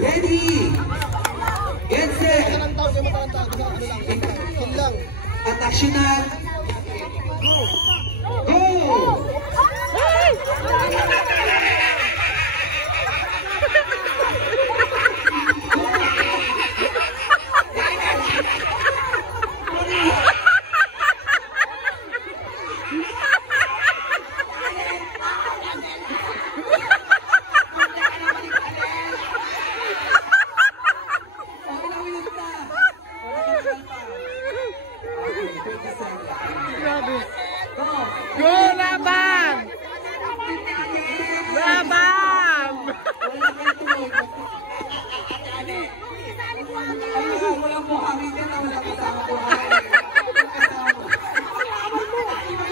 Ready? Get set! At action na! Go! Go, Labang! Labang! Walang buhangin yan, walang kasama ko.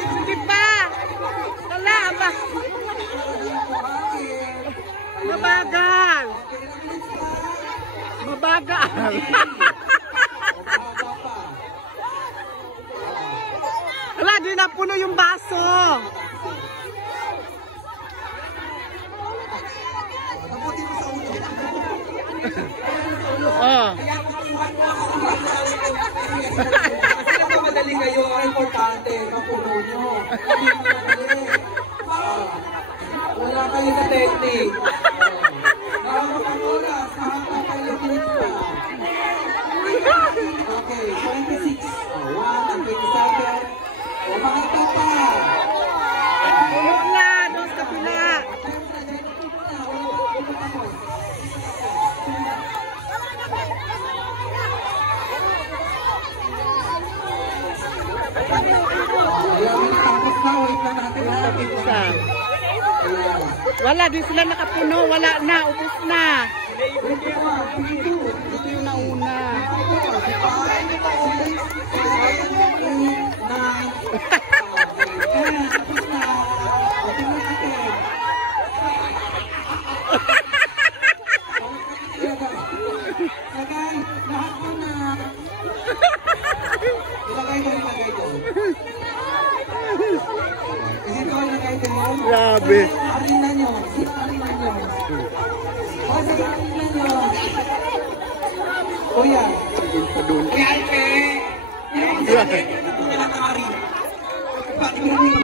Hindi pa! Wala ba? Mabagal! Mabagal! Wala, di na puno yung baso! Oh. Kasi madali kayo, ang importante, mapuno nyo. Wala kayo sa technique. Nakakapag-oras, nakakapag-oras pa. Okay, 26. 1 and 27. O, makita pa. Huwag na, doon sa kapila. Wala, di sila nakapuno. Wala na, ubos na. Ito yung nauna. Grabe. Arina nyo. Arina nyo. Arina nyo. Kuya. Kuya, Alpe. Kuya, Alpe. Ito nila ka, Arina.